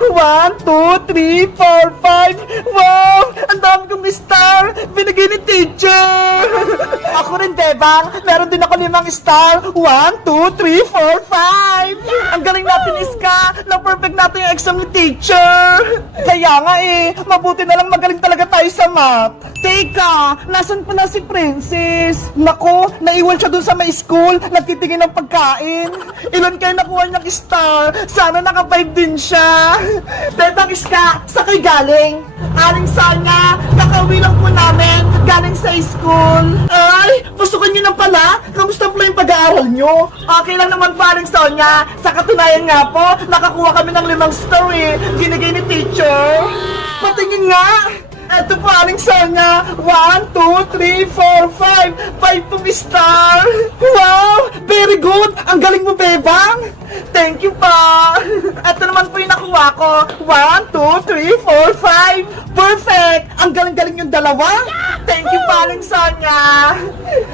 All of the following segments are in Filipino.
1, 2, 3, 4, 5. Wow! Ang dami kong star! Binigay ni teacher! Ako rin, Bebang. Meron din ako 5 star. 1, 2, 3, 4, 5. Ang galing natin, Iska. Na-perfect natin yung exam ni teacher. Kaya nga mabuti na lang magaling talaga tayo sa math. Teka, nasan pala si Princess? Nako, naiwan siya dun sa may school. Nagtitingin ng pagkain. Ilan kayo nakuha niyang star? Sana naka-5 din siya. Bebang Iska, sa kayo galing? Aling Sonia, nakauwi lang po namin. Galing sa school. Ay, pasukan niyo na pala. Kamusta po yung pag-aaral niyo? Okay lang naman po, Aling Sonia. Sa katunayan nga po, nakakuha kami ng 5 star binigay ni teacher. Patingin nga. Ito po, Aling Sonia. 1, 2, 3, 4, 5. 5 pong star. Wow! Very good! Ang galing mo, Bebang! Thank you pa! Ito naman po yung nakuha ko. 1, 2, 3, 4, 5. Perfect! Ang galing-galing yung dalawa. Thank you pa, Aling Sonia.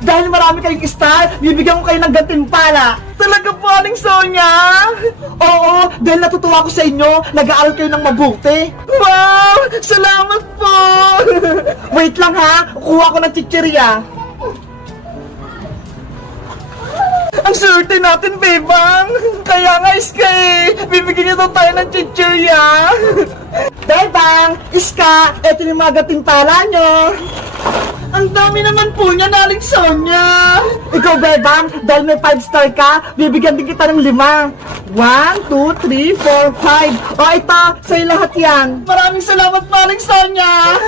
Dahil marami kayong star, bibigyan ko kayo ng gantimpala. Talaga po, Aling Sonia? Oo, dahil natutuwa ko sa inyo, nag-aaral kayo ng mabuti. Wow! Salamat po! Wait lang ha, kuha ko ng chichirya. Ang swerte natin, Bebang! Kaya nga, Iska bibigyan niyo daw tayo ng chichirya. Bebang! Iska, eto yung mga gantimpala nyo. Ang dami naman po niya, Aling Sonia. Ikaw, Bebang, dahil may 5 star ka, bibigyan din kita ng 5. 1, 2, 3, 4, 5. O ito, sa'yo lahat yan. Maraming salamat po, Aling Sonia.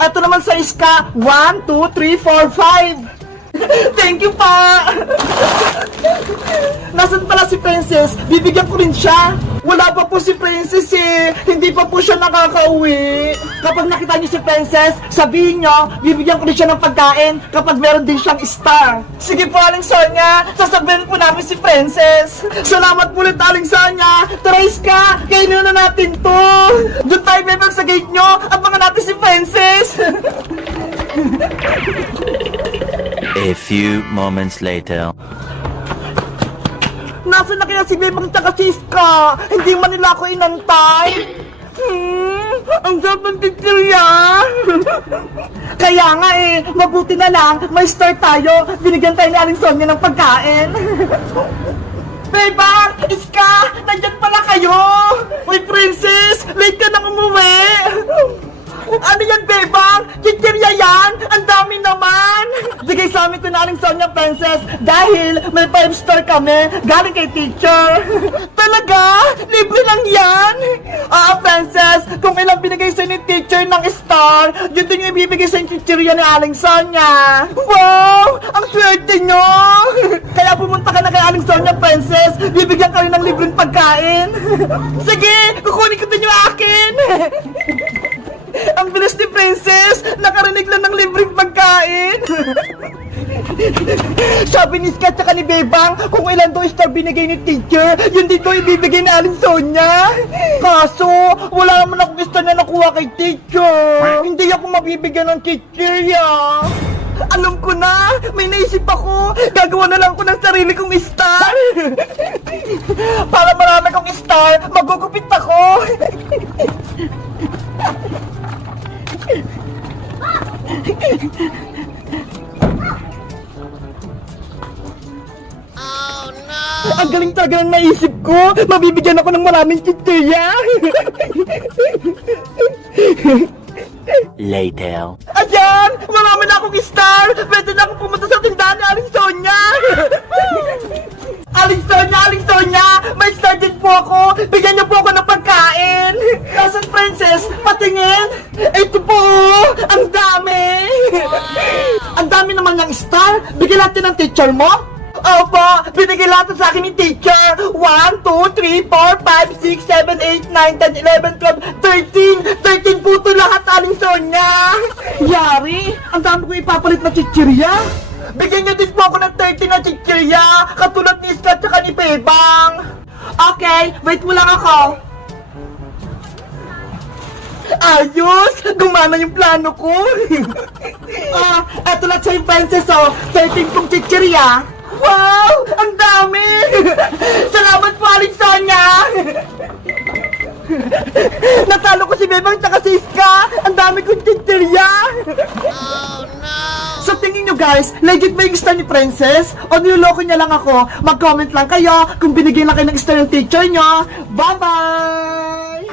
Ito naman sa Iska. 1, 2, 3, 4, 5. Thank you pa! Nasaan pala si Princess? Bibigyan ko rin siya. Wala pa po si Princess Hindi pa po siya nakakauwi. Kapag nakita niyo si Princess, sabihin niyo, bibigyan ko rin siya ng pagkain kapag meron din siyang star. Sige po, Aling Sonia. Sasabihin po namin si Princess. Salamat po ulit, Aling Sonia. Tara, Iska, kainin na natin to. Doon tayo, Bebang, sa gate niyo. Abangan natin si Princess. A few moments later. Nasaan na kaya si Bebang tsaka si Iska? Hindi man nila ako inantay. Ang sarap ng chichirya. Kaya nga mabuti na lang, may star tayo. Binigyan tayo ni Aling Sonia ng pagkain. Bebang! Iska! Nandyan pala kayo! Uy, Princess! Late ka nang umuwi! Ano yan, Bebang? Chichirya yan? Ang dami naman! Bigay sa amin ito na Aling Sonia, Princess, dahil may 5 star kami galing kay teacher. Talaga? Libre lang yan? Princess, kung ilang binigay sa ni teacher ng star, yun din yung ibibigay sa chichirya ni Aling Sonia. Wow! Ang swerte nyo! Kaya pumunta ka na kay Aling Sonia, Princess, bibigyan ka rin ng libreng pagkain. Sige, kukunin ko din yung akin. Ang bilis ni Princess! Nakarinig lang ng libreng pagkain! Sabi ni Iska tsaka ni Bebang, kung ilan daw star binigay ni teacher, yun dito ibibigay ni Aling Sonia. Kaso, wala naman akong star na nakuha kay teacher. Hindi ako mabibigyan ng teacher Alam ko na! May naisip ako! Gagawa na lang ko ng sarili kong star! Para marami kong star, magugupit ako! Oh no! Ang galing talaga ng naisip ko! Mabibigyan ako ng maraming chichirya! Later. Ayan! Marami na akong star! Pwede na akong pumunta sa tindahan ni Aling Sonia! Aling Sonia! Aling Sonia! May star din po ako! Bigyan niyo po ako ng pagkain! Nasaan, Princess? Patingin! Ito po! Ang dami! Ang dami naman ng star! Bigyan natin ng teacher mo! Opo! Binigay lahat sa akin ni teacher! 1, 2, 3, 4, 5, 6, 7, 8, 9, 10, 11, 12, 13! 13 po ito lahat, Aling Sonia! Yari! Ang dami ko ipapalit na chichirya! Bigyan niyo din po ako ng 13 na chichirya! Katulad ni Iska at ni Bebang! Okay, wait mo lang ako! Ayos! Gumana yung plano ko! Eto lang sa'yo, Princess, 13 kong chichirya! Wow! Ang dami! Salamat po, Aling Natalo ko si Bebang tsaka si Iska! Ang dami kong tinterya! Oh no! Sa tingin nyo guys, legit ba yung star ni Princess? O niloloko niya lang ako? Mag-comment lang kayo kung binigyan lang kayo ng star ng teacher nyo. Bye-bye!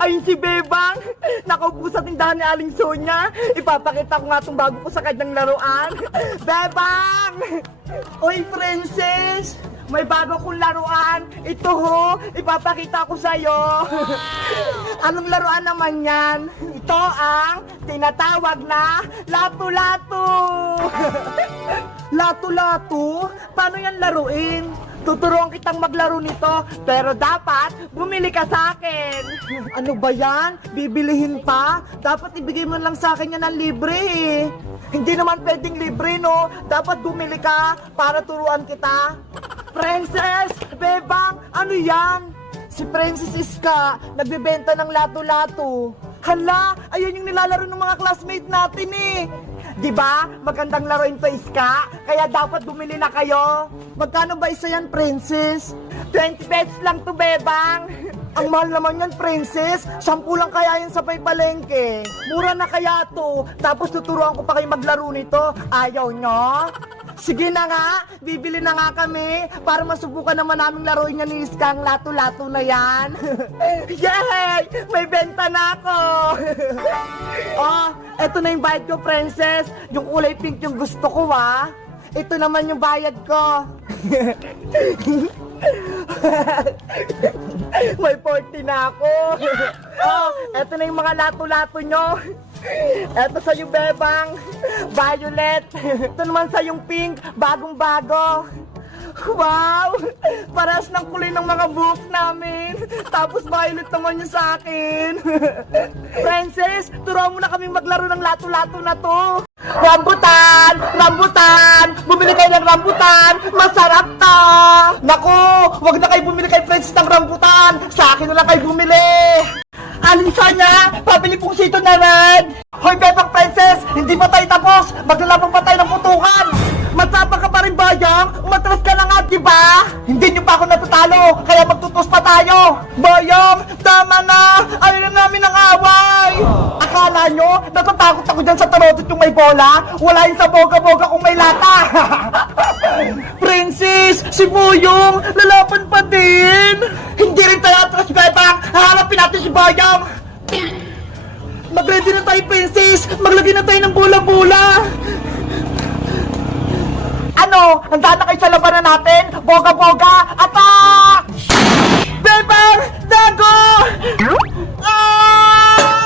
Ayun si Bebang! Nakaupo sa tindahan ni Aling Sonia. Ipapakita ko nga itong bago ko sa kanyang laruan. Bebang! Oy, Princess! May bago kong laruan. Ito ho, ipapakita ko sa'yo. Anong laruan naman yan? Ito ang tinatawag na lato-lato. Lato-lato? Paano yan laruin? Tuturuan kitang maglaro nito, pero dapat bumili ka sa akin. Ano ba yan? Bibilihin pa? Dapat ibigay mo lang sa akin yan ng libre eh. Hindi naman pwedeng libre, no? Dapat bumili ka para turuan kita. Princess! Bebang! Ano yan? Si Princess Iska, nagbebenta ng lato-lato. Hala! Ayun yung nilalaro ng mga classmate natin eh. Diba? Magandang laruin to, Iska. Kaya dapat bumili na kayo. Magkano ba isa yan, Princess? 20 pesos lang to, Bebang. Ang mahal naman yan, Princess. 10 lang kaya yan sa palengke. Mura na kaya to. Tapos tuturuan ko pa kayo maglaro nito. Ayaw nyo? Sige na nga, bibili na nga kami para masubukan naman naming laruin niya ni Iska ang lato-lato na yan. Yay! May benta na ako! Oh, eto na yung bayad ko, Princess. Yung kulay pink yung gusto ko, ah. Ito naman yung bayad ko. May 40 na ako. Oh, eto na yung mga lato-lato nyo. Eto sa yung Bebang, violet. Ito naman sa yung pink, bagong-bago. Wow! Parehas ng kulay ng mga buhok namin. Tapos violet naman yung sa akin. Princess, turuan mo na kaming maglaro ng lato-lato na to. Rambutan! Rambutan! Bumili kayo ng rambutan! Masarap to! Naku! Wag na kayo bumili kay Princess ng rambutan! Sa akin na lang kayo bumili! Alisa niya! Pabili pong sito na red! Hoy, Bebang Princess! Hindi pa tayo tapos! Maglalaban pa tayo ng putukan! Matsapa ka pa rin, Bayang! Umatras ka na nga, diba? Hindi nyo pa ako natatalo! Kaya magtutos pa tayo! Bayang! Tama na! Ayaw na namin ang away! Akala nyo? Natatakot ako dyan sa tarotot yung may bola? Wala yung sa boga-boga kung may lata! Princess! Si Boyong! Lalaban pa din! Hindi rin tayo atras, Bebang! Haharapin natin si Bayang! Mag-ready na tayo, Princess! Maglagay na tayo ng bola-bola! Ano? Handa na kayo sa labanan natin? Boga-boga! Attack! Bebang! Dago! Ah!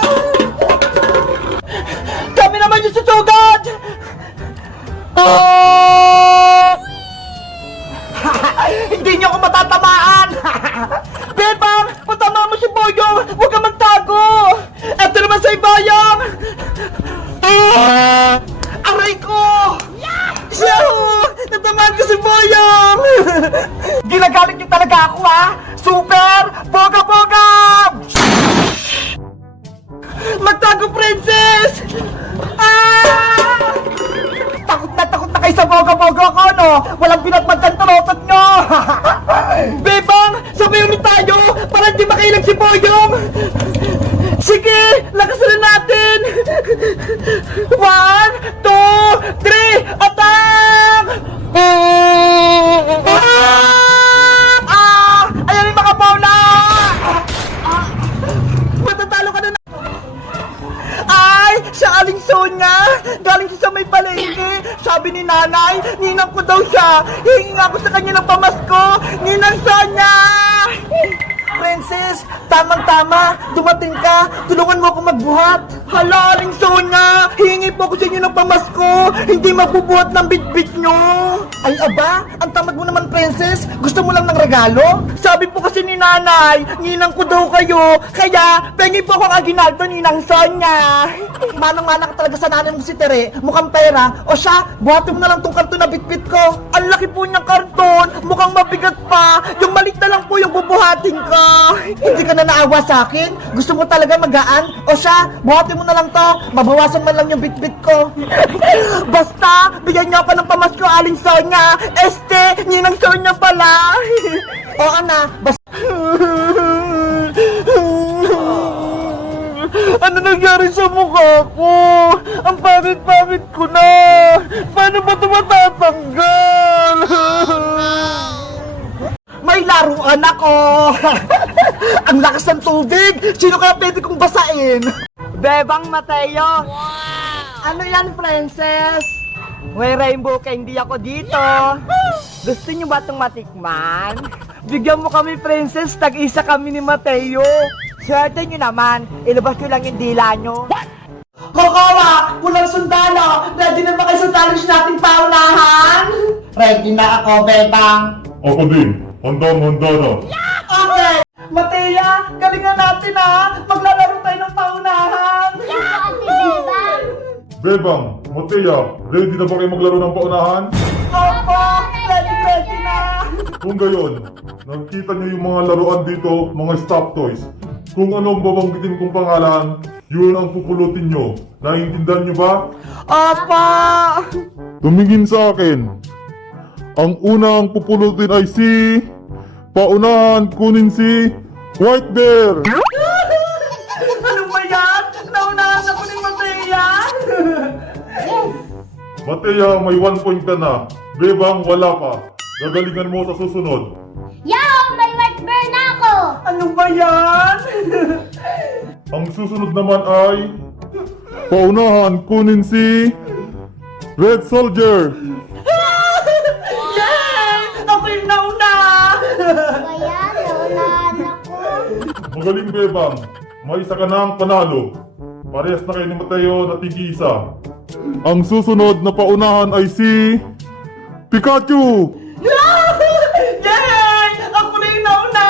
Kami naman yung susugod! Oh! Hindi niyo ako matatamaan! Bebang! Patama mo si Boyong! Huwag ka magtago! Eto naman sa Bayang! Aray ko! Yahoo! Natamaan ko si Boyong! Ginagalit niyo talaga ako, ha? Super! Boga-boga! Magtago, Princess! Ah! Takot na kayo sa boga-boga ko, no? Walang pinatmagkan tarotot nyo! Bebang! Sabayon na tayo! Para di makailag si Boyong! Sige! Lakasan na natin! 1, 2, 3! Attack! Ayan yung mga bola! Matatalo ka na na! Ay! Siya Aling Sonia! Galing siya sa may palengke! Sabi ni nanay, ninang ko daw siya! Hihingi nga ako sa kanya ng pamasko! Ninang Sonia! Princess, tamang-tama, dumating ka, tulungan mo ako magbuhat. Hala, Aling Sonia, hihingi po ako sa inyo ng pamasko, hindi magbubuhat ng bitbit nyo. Ay aba, ang tamad mo naman, Princess, gusto mo lang ng regalo? Sabi po kasi ni nanay, ninang ko daw kayo, kaya pengi po akong aginaldo, Ninang Sonia. Manang-manang ka talaga sa nanay mo si Tere, mukhang pera, o siya, buhatin mo na lang tong karton na bitbit ko. Ang laki po niyang karton, mukhang mabigat pa, yung malit na lang po yung bubuhatin ko. Hindi ka na naawa sa akin? Gusto mo talaga magaan? O siya, buhatin mo na lang to. Mabawasan man lang yung bitbit ko. Basta, bigyan niyo pa ng pamasko, Aling Sonia. Ninang Sonia pala. na. Ano nangyari sa mukha ko? Ang pangit-pangit ko na. Paano ba ito matatanggal? May laruan ako. Ang lakas ng tubig. Sino kaya pwede kong basain? Bebang Mateo! Ano yan, princess? May rainbow candy ako dito. Gusto niyo ba itong matikman? Bigyan mo kami, princess. Tag-isa kami ni Mateo. Swerte niyo naman. Ilabas niyo lang yung dila niyo. Kokowa, pulang sundalo. Ready na ba kayo sa challenge nating paunahan? Ready na ako, Bebang. Ako din. Handa na. Okay. Mateya, galingan natin ha. Maglalaro tayo ng paunahan. Bebang, Matea, ready na ba kayo maglaro ng paunahan? Opo, ready na. Kung gayon, nakikita niyo yung mga laruan dito, mga stop toys. Kung anong babanggitin kong pangalan, yun ang pupulutin nyo. Naiintindihan nyo ba? Opo. Tumingin sa akin. Ang unang pupulutin ay si... Paunahan, kunin si... White Bear! Ano ba yan? Naunahan ako ni Mateya. Matea, may 1 point ka na. Bebang, wala pa. Gagalingan mo sa susunod. Yaw! May white bear na ako! Ano ba yan? Ang susunod naman ay... Paunahan, kunin si... Red Soldier! Yay! Ako yung nauna. Kaya naunahan ako. Magaling, Bebang. May isa ka na ang panalo. Parehas na kayo ni Mateo na tig-isa. Ang susunod na paunahan ay si... Pikachu! Yay! Ako na yung nauna.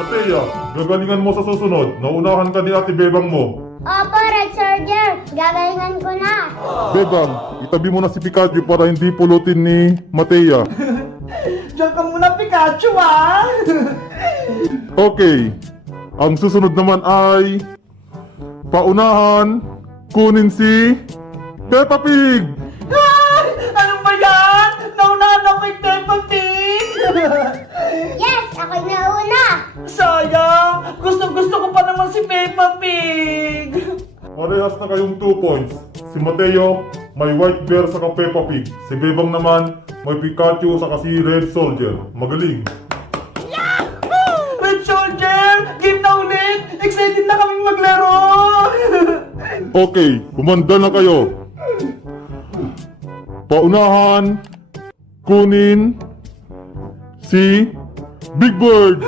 Matea, gagalingan mo sa susunod. Naunahan ka ni Ate Bebang mo. Opo, Red Soldier. Gagalingan ko na. Bebang, itabi mo na si Pikachu para hindi pulutin ni Matea. Diyan ka muna, Pikachu, ha? Okay. Ang susunod naman ay... Paunahan, kunin si... Peppa Pig! Ay! Ano ba yan? Naunahan ako kay Peppa Pig. Yes! Ako'y nauna! Sayang! Gusto ko pa naman si Peppa Pig! Parehas na kayong 2 points. Si Mateo, may White Bear sa Peppa Pig. Si Bebang naman, may Pikachu sa si Red Soldier. Magaling. Red Soldier! Game na ulit! Excited na kaming maglaro! Okay, humanda na kayo. Paunahan, kunin si Big Bird.